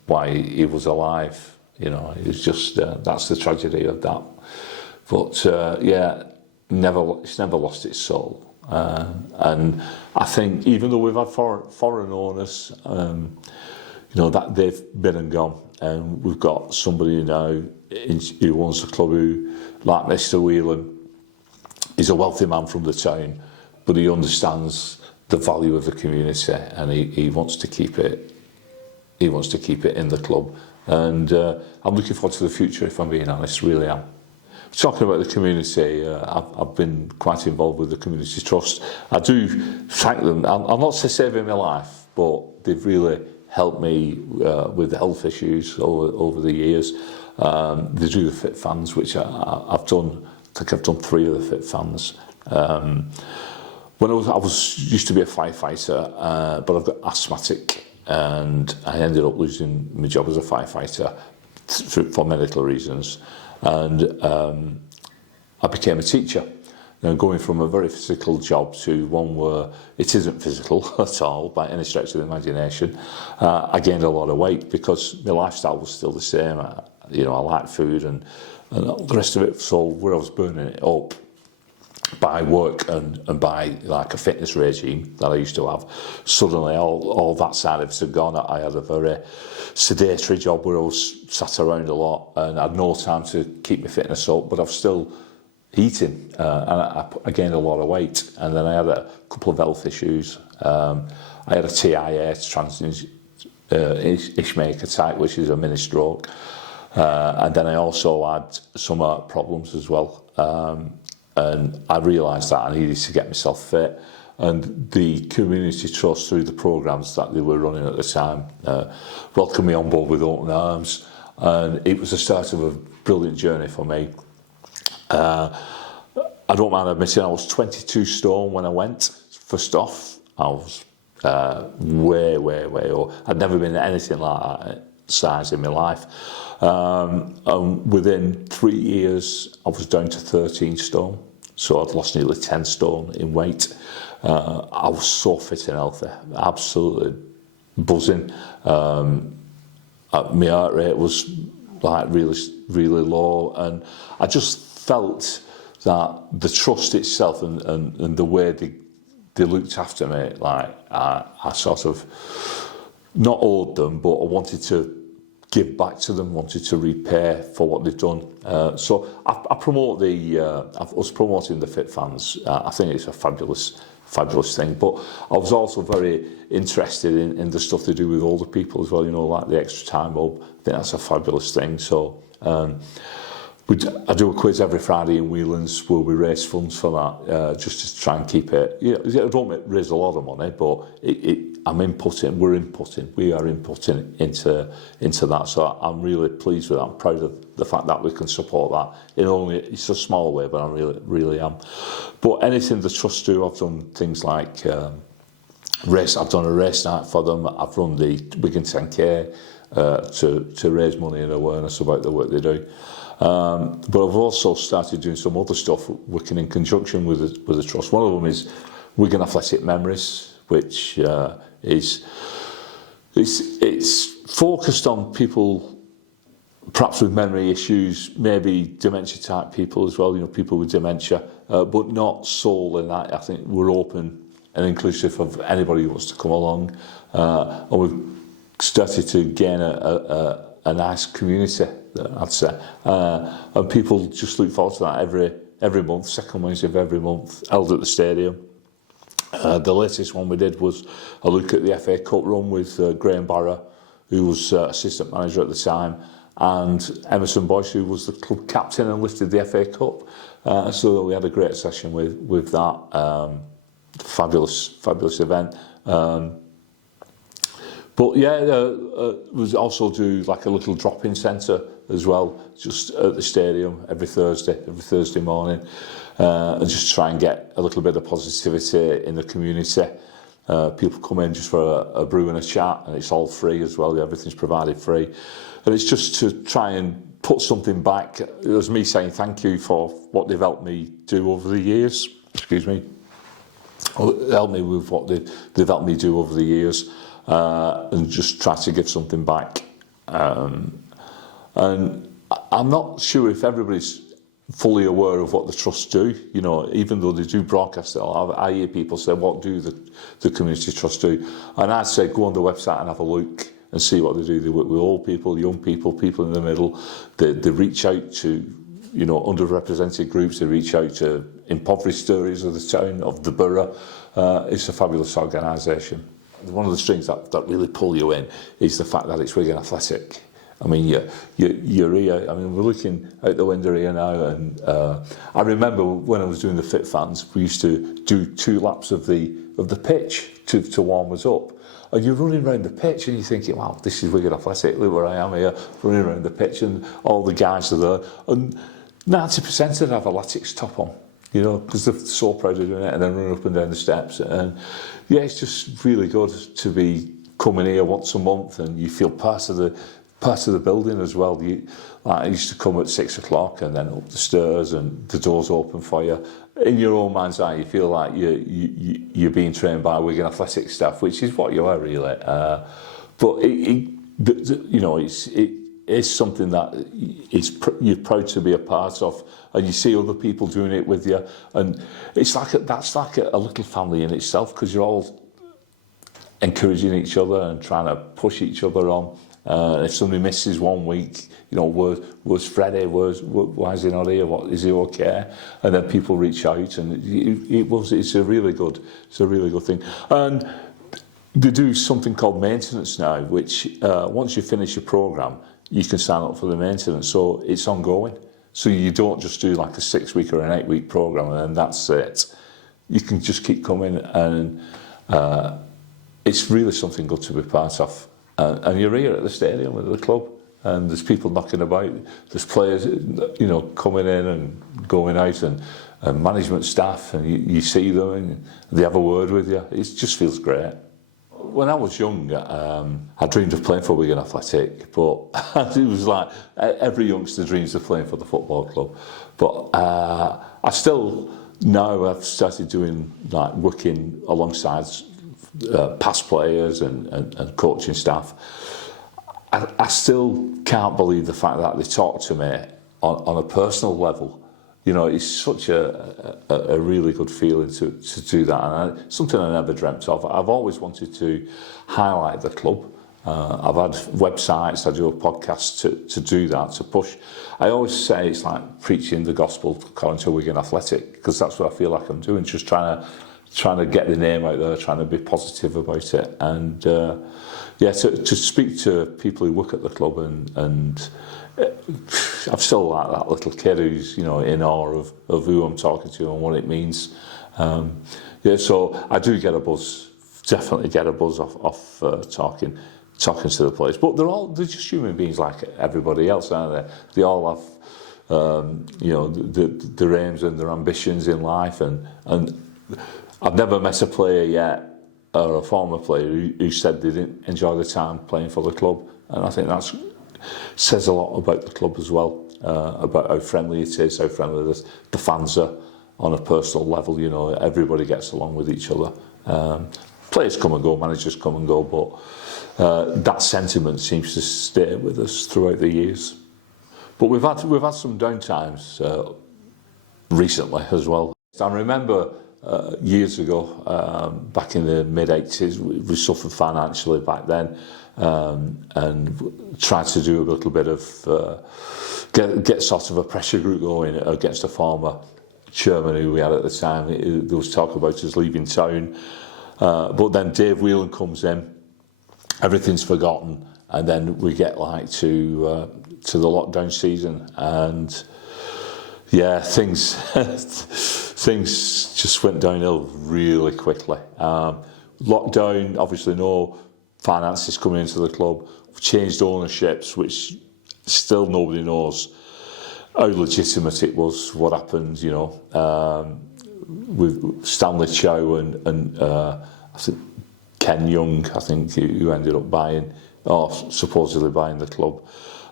why he was alive. It's just, that's the tragedy of that. But it's never lost its soul. And I think even though we've had foreign owners, that they've been and gone, and we've got somebody now who owns the club who, like Mr. Whelan, is a wealthy man from the town, but he understands the value of the community, and he wants to keep it. He wants to keep it in the club. And I'm looking forward to the future, if I'm being honest, really am. Talking about the community, I've been quite involved with the Community Trust. I do thank them. I'll not say saving my life, but they've really helped me with health issues over the years. They do the fit fans, which I've done. I think I've done 3 of the fit fans. When I used to be a firefighter, but I've got asthmatic, and I ended up losing my job as a firefighter for medical reasons, and I became a teacher. going from a very physical job to one where it isn't physical at all by any stretch of the imagination, I gained a lot of weight because my lifestyle was still the same. I like food and all the rest of it. So where I was burning it up by work and by like a fitness regime that I used to have, suddenly all that side of it had gone. I had a very sedentary job where I was sat around a lot and I had no time to keep my fitness up, but I was still eating, and I gained a lot of weight. And then I had a couple of health issues. I had a TIA, transient ischemic attack, which is a mini stroke, and then I also had some heart problems as well. And I realised that I needed to get myself fit. And the community trust, through the programmes that they were running at the time, welcomed me on board with open arms, and it was the start of a brilliant journey for me. I don't mind admitting I was 22 stone when I went. First off, I was way over. I'd never been anything like that size in my life. And within 3 years, I was down to 13 stone. So I'd lost nearly 10 stone in weight. I was so fit and healthy, absolutely buzzing. My heart rate was like really low, and I just felt that the trust itself and the way they looked after me, like I sort of not owed them, but I wanted to give back to them, wanted to repay for what they've done. So I was promoting the Fit Fans. I think it's a fabulous thing, but I was also very interested in the stuff they do with older people as well, like the Extra Time Hub. I think that's a fabulous thing. So I do a quiz every Friday in Whelan's where we raise funds for that, just to try and keep it. I don't raise a lot of money, but we are inputting into that. So I'm really pleased with that. I'm proud of the fact that we can support that. It's a small way, but I really am. But anything the trust do, I've done things like I've done a race night for them. I've run the Wigan 10K to raise money and awareness about the work they do. But I've also started doing some other stuff, working in conjunction with the trust. One of them is Wigan Athletic Memories, which is focused on people perhaps with memory issues, maybe dementia type people as well, people with dementia, but not solely that. I think we're open and inclusive of anybody who wants to come along, and we've started to gain a nice community, I'd say, and people just look forward to that every month, second Wednesday of every month, held at the stadium. The latest one we did was a look at the FA Cup run with Graham Barrow, who was assistant manager at the time, and Emerson Boyce, who was the club captain and lifted the FA Cup. So we had a great session with that. Fabulous event. But we also do like a little drop-in centre as well, just at the stadium every Thursday morning, and just try and get a little bit of positivity in the community. People come in just for a brew and a chat, and it's all free as well. Everything's provided free, and it's just to try and put something back. It was me saying thank you for what they've helped me do over the years. Help me with what they've helped me do over the years. And just try to give something back. And I'm not sure if everybody's fully aware of what the trusts do. Even though they do broadcast it, I hear people say, what do the community trust do? And I'd say go on the website and have a look and see what they do. They work with old people, young people, people in the middle. They reach out to underrepresented groups. They reach out to impoverished areas of the town, of the borough. It's a fabulous organisation. One of the strings that really pull you in is the fact that it's Wigan Athletic. I mean, you're here. I mean, we're looking out the window here now, and I remember when I was doing the Fit Fans, we used to do 2 laps of the pitch to warm us up. And you're running around the pitch, and you're thinking, "Wow, this is Wigan Athletic. Look where I am here, running around the pitch, and all the guys are there." And 90% of them have a Latics top on, because they're so proud of doing it, and then running up and down the steps. And yeah, it's just really good to be coming here once a month, and you feel part of part of the building as well. I used to come at 6 o'clock and then up the stairs and the doors open for you. In your own mind's eye, you feel like you're being trained by Wigan Athletic staff, which is what you are really. But it's something that you're proud to be a part of, and you see other people doing it with you, and that's like a little family in itself, because you're all encouraging each other and trying to push each other on. If somebody misses 1 week, where's Freddie? Why is he not here? Is he okay? And then people reach out, and it's a really good thing. And they do something called maintenance now, which once you finish your programme, you can sign up for the maintenance, so it's ongoing. So you don't just do like a 6-week or an 8-week programme and then that's it. You can just keep coming, and it's really something good to be part of. And you're here at the stadium with the club, and there's people knocking about, there's players, coming in and going out, and management staff, and you see them and they have a word with you. It just feels great. When I was young, I dreamed of playing for Wigan Athletic, but it was like every youngster dreams of playing for the football club. But I still, now I've started doing, like, working alongside past players and coaching staff. I still can't believe the fact that they talk to me on a personal level. It's such a really good feeling to do that, and something I never dreamt of. I've always wanted to highlight the club. I've had websites, I do a podcast to do that, to push. I always say it's like preaching the gospel according to Wigan Athletic, because that's what I feel like I'm doing, just trying to get the name out there, trying to be positive about it, and to speak to people who work at the club, and I'm still like that little kid who's in awe of who I'm talking to and what it means. So I do get a buzz, definitely get a buzz off talking to the players. But they're just human beings like everybody else, aren't they? They all have their aims and their ambitions in life, and I've never met a player yet, or a former player, who said they didn't enjoy the time playing for the club, and I think that says a lot about the club as well, about how friendly it is, how friendly the fans are on a personal level. Everybody gets along with each other. Players come and go, managers come and go, but that sentiment seems to stay with us throughout the years. But we've had some downtimes recently as well. I remember years ago, back in the mid-80s, we suffered financially back then, and tried to do a little bit of get sort of a pressure group going against a former chairman who we had at the time. There was talk about us leaving town, but then Dave Whelan comes in, everything's forgotten, and then we get to the lockdown season, and things just went downhill really quickly. Lockdown, obviously no finances coming into the club. We've changed ownerships, which still nobody knows how legitimate it was, what happened, with Stanley Chow and I think Ken Young, who ended up buying, or supposedly buying the club.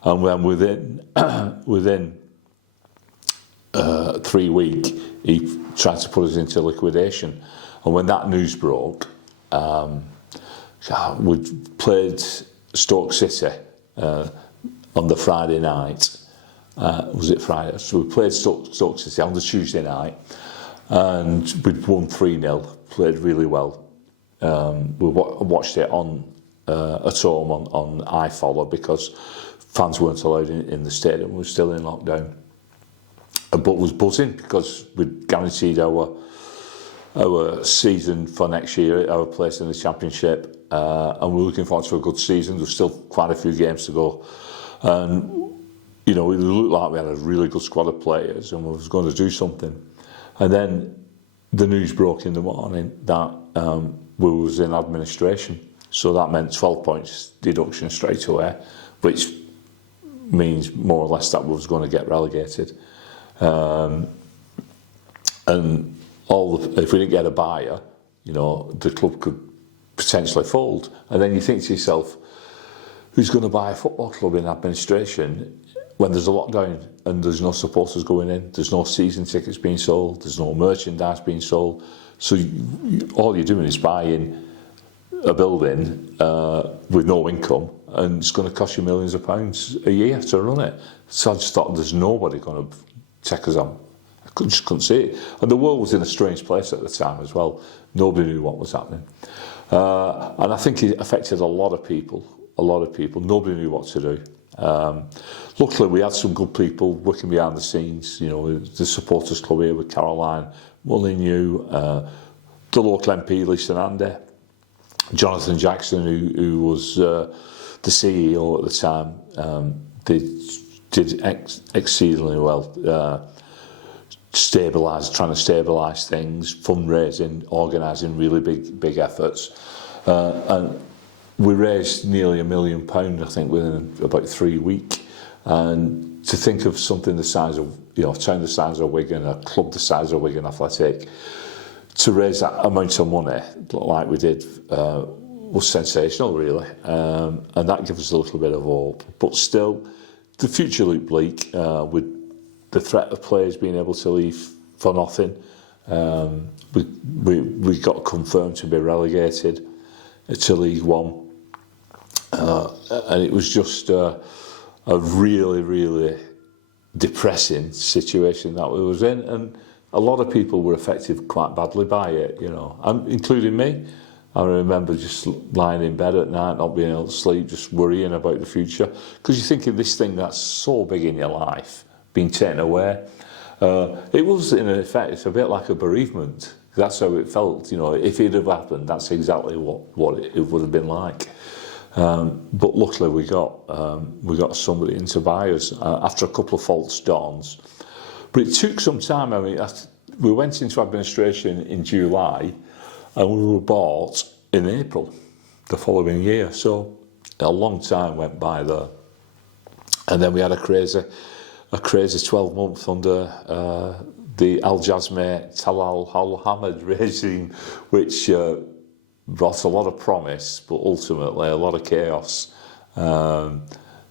And then within 3 weeks, he tried to put us into liquidation. And when that news broke, we played Stoke City on the Friday night. Was it Friday? So we played Stoke City on the Tuesday night, and we'd won 3-0, played really well. We watched it at home on iFollow, because fans weren't allowed in the stadium. We were still in lockdown. But was buzzing, because we'd guaranteed our season for next year, our place in the Championship, and we're looking forward to a good season. There's still quite a few games to go, and it looked like we had a really good squad of players, and we was going to do something. And then the news broke in the morning that we was in administration, so that meant 12 points deduction straight away, which means more or less that we was going to get relegated. And if we didn't get a buyer, the club could potentially fold. And then you think to yourself, who's going to buy a football club in administration when there's a lockdown and there's no supporters going in, there's no season tickets being sold, there's no merchandise being sold. So all you're doing is buying a building with no income, and it's going to cost you millions of pounds a year to run it. So I just thought there's nobody going to take us on. I just couldn't see it. And the world was in a strange place at the time as well. Nobody knew what was happening. And I think it affected a lot of people. Nobody knew what to do. Luckily, we had some good people working behind the scenes. You know, the supporters club here with Caroline Mullineux, the local MP, Lisa Nandy, Jonathan Jackson, who was the CEO at the time, did exceedingly well, trying to stabilise things, fundraising, organising really big efforts, and we raised nearly £1 million, I think, within about 3 weeks. And to think of something the size of, you know, a town the size of Wigan, a club the size of Wigan Athletic, to raise that amount of money like we did was sensational, really. And that gives us a little bit of hope. But still, the future looked bleak with the threat of players being able to leave for nothing. We got confirmed to be relegated to League One. And it was just a really depressing situation that we was in, and a lot of people were affected quite badly by it, you know, including me. I remember just lying in bed at night, not being able to sleep, just worrying about the future, because you're thinking this thing that's so big in your life being taken away. It was, in effect, it's a bit like a bereavement. That's how it felt, you know. If it had happened, that's exactly what it would have been like. But luckily we got somebody in to buy us after a couple of false dawns. But it took some time. I mean, we went into administration in July, and we were bought in April the following year. So a long time went by there, and then we had a crazy 12 months under the Al Jazmeh Talal Al Hamad regime, which brought a lot of promise, but ultimately a lot of chaos. The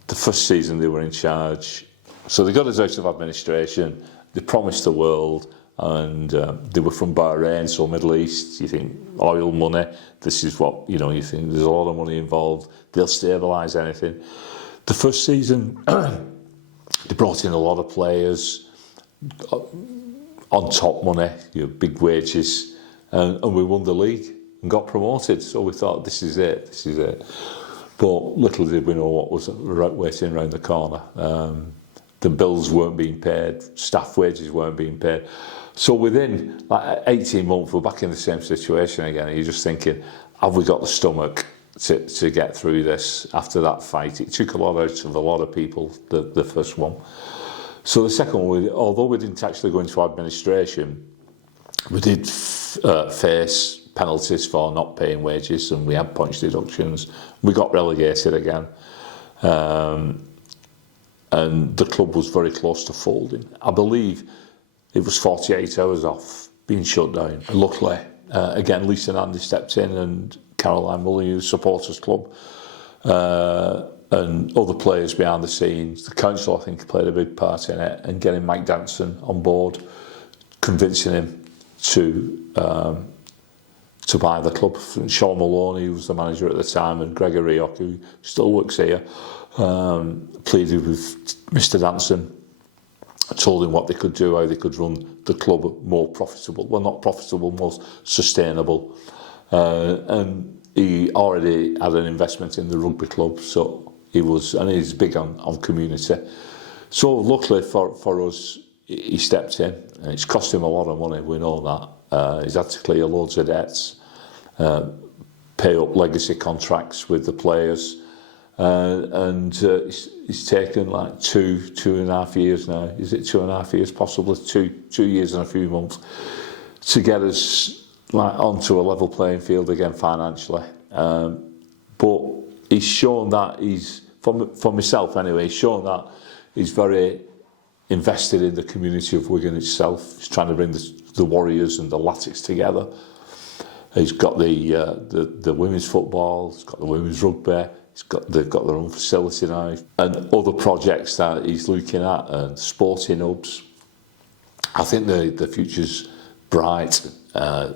first season they were in charge, so they got us out of administration, they promised the world, and they were from Bahrain, so Middle East. You think oil money, this is what, you know, you think there's a lot of money involved, they'll stabilise anything. The first season, they brought in a lot of players on top money, you know, big wages, and we won the league and got promoted. So we thought, this is it. But little did we know what was waiting around the corner. The bills weren't being paid, staff wages weren't being paid. So within like 18 months, we're back in the same situation again. And you're just thinking, have we got the stomach to get through this after that fight? It took a lot out of a lot of people, the first one. So the second one, although we didn't actually go into administration, we did face penalties for not paying wages, and we had points deductions. We got relegated again, and the club was very close to folding. I believe it was 48 hours off being shut down. Luckily, again, Lisa Nandy stepped in, and Caroline Mullineux, supporters club, and other players behind the scenes. The council, I think, played a big part in it, and getting Mike Danson on board, convincing him to buy the club. Sean Maloney, who was the manager at the time, and Gregory Ock, who still works here, pleaded with Mr. Danson, told him what they could do, how they could run the club more profitable. Well, not profitable, more sustainable. And he already had an investment in the rugby club, so he's big on community. So luckily for us, he stepped in, and it's cost him a lot of money, we know that. He's had to clear loads of debts, pay up legacy contracts with the players, and it's taken like 2.5 years now. Is it 2.5 years? Possibly 2 years and a few months to get us like onto a level playing field again financially. But he's shown that for myself anyway, he's shown that he's very invested in the community of Wigan itself. He's trying to bring the Warriors and the Latics together. He's got the women's football, he's got the women's rugby, They've got their own facility now, and other projects that he's looking at, and sporting hubs. I think the future's bright.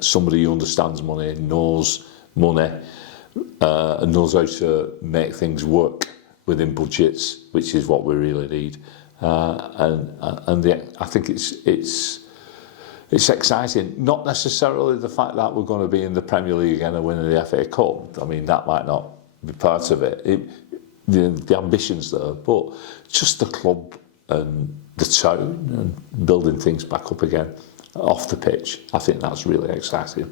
Somebody who understands money, knows money, and knows how to make things work within budgets, which is what we really need. I think it's exciting. Not necessarily the fact that we're going to be in the Premier League again and winning the FA Cup. I mean, that might not be part of it. The ambitions there, but just the club and the town and building things back up again off the pitch. I think that's really exciting,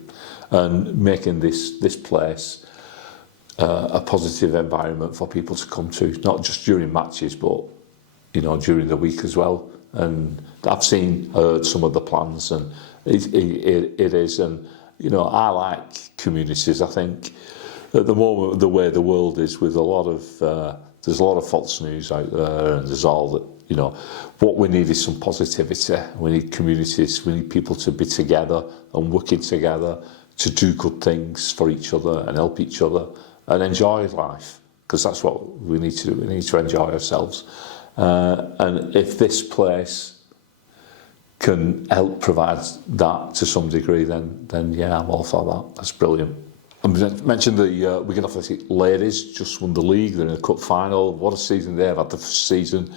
and making this place a positive environment for people to come to, not just during matches, but during the week as well. And I've heard some of the plans, and it is, and I like communities. I think at the moment, the way the world is, with there's a lot of false news out there, and there's all that. What we need is some positivity. We need communities. We need people to be together and working together to do good things for each other and help each other and enjoy life, because that's what we need to do. We need to enjoy ourselves. And if this place can help provide that to some degree, then yeah, I'm all for that. That's brilliant. I mentioned the Wigan Athletic ladies just won the league. They're in the cup final. What a season they've had! The first season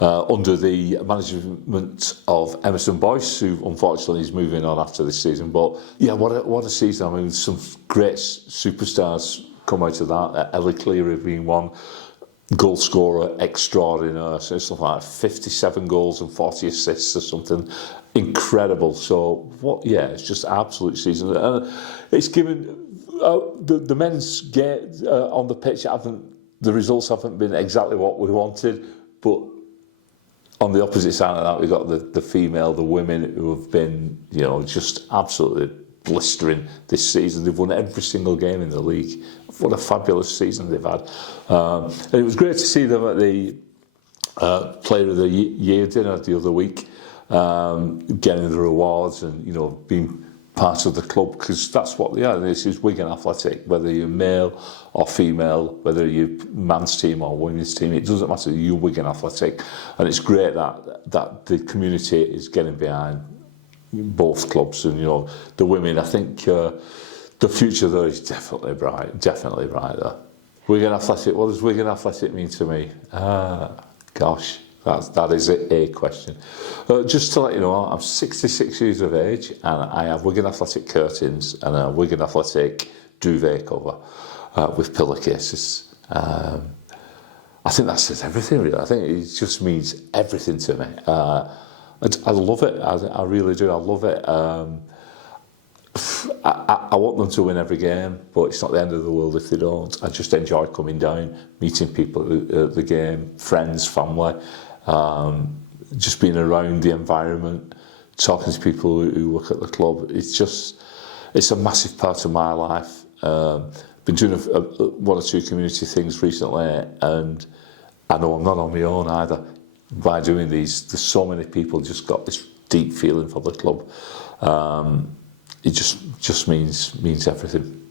under the management of Emerson Boyce, who unfortunately is moving on after this season. But yeah, what a season! I mean, some great superstars come out of that. Ellie Cleary being one. Goal scorer extraordinaire, so something like 57 goals and 40 assists or something incredible. So it's just absolute season. It's given the men's game on the pitch. The results haven't been exactly what we wanted, but on the opposite side of that, we've got the women who have been just absolutely blistering this season. They've won every single game in the league. What a fabulous season they've had. And it was great to see them at the Player of the Year dinner the other week, getting the rewards and being part of the club, because that's what they are. This is Wigan Athletic, whether you're male or female, whether you're man's team or women's team, it doesn't matter. You're Wigan Athletic, and it's great that the community is getting behind both clubs. And the women, I think the future there is definitely bright there. Wigan Athletic, what does Wigan Athletic mean to me? Gosh, that is a question. Just to let you know, I'm 66 years of age, and I have Wigan Athletic curtains and a Wigan Athletic duvet cover with pillowcases. I think that says everything, really. I think it just means everything to me. I love it. I really do. I love it. I want them to win every game, but it's not the end of the world if they don't. I just enjoy coming down, meeting people at the game, friends, family, just being around the environment, talking to people who work at the club. It's a massive part of my life. Been doing one or two community things recently, and I know I'm not on my own either. By doing these, there's so many people just got this deep feeling for the club. It just means everything.